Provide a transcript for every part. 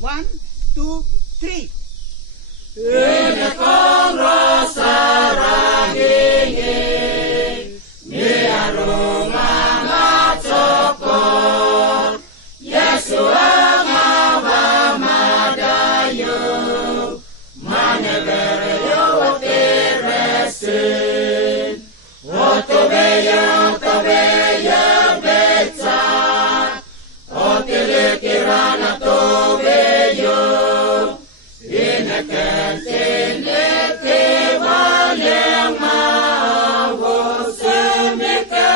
One, two, three. Ini kong rosarangingi, miarunga macokor, Yesu angava madayo, manebereyo otiresin, otobeyo beca, otilikirana tobeyo, Inekente valeng mawo semikebe,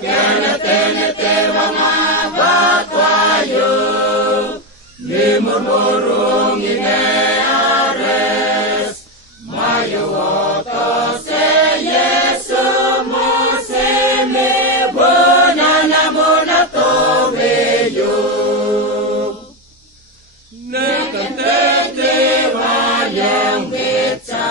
Kenete wangabatwayo, Limurmurung ineares, Mayo oto se Yesu musimi, Bunana munatobeyo. Nekentete wayang beca,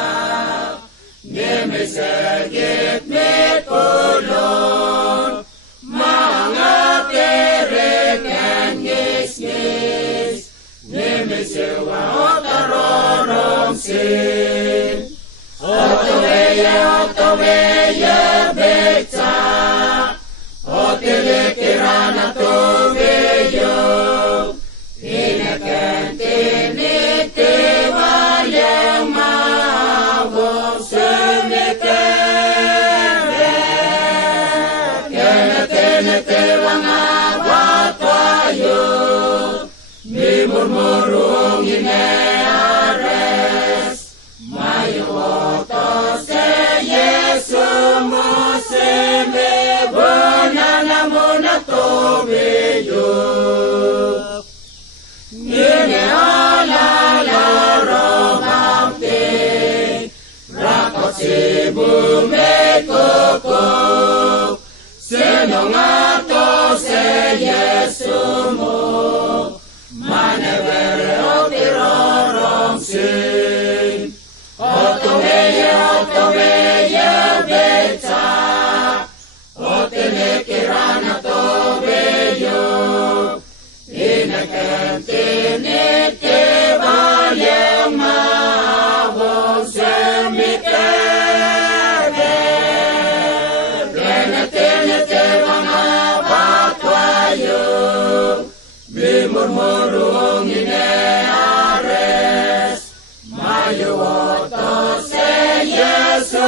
Nemesegit mitulon, Mangatireken ngis-ngis, Nemesewa otarorongsin, Otoweya beca, Otilikirana tobeyo, Inekente wayang mawo semikebe, Kenete wangabatwayo, Mimurmurung ineares, Mayo oto se Yesu musimi, Bunana munatobeyo. Nini ala lorobamte, Rakot sibu mekoko, Senongato se Yesu mo, Manevere otirorongsin, Otoweya beca, Otilikirana tobeyo, Inekente wayang mawo semikebe, Kenete wangabatwayo, Mimurmurung ineares, Mayo oto se Yesu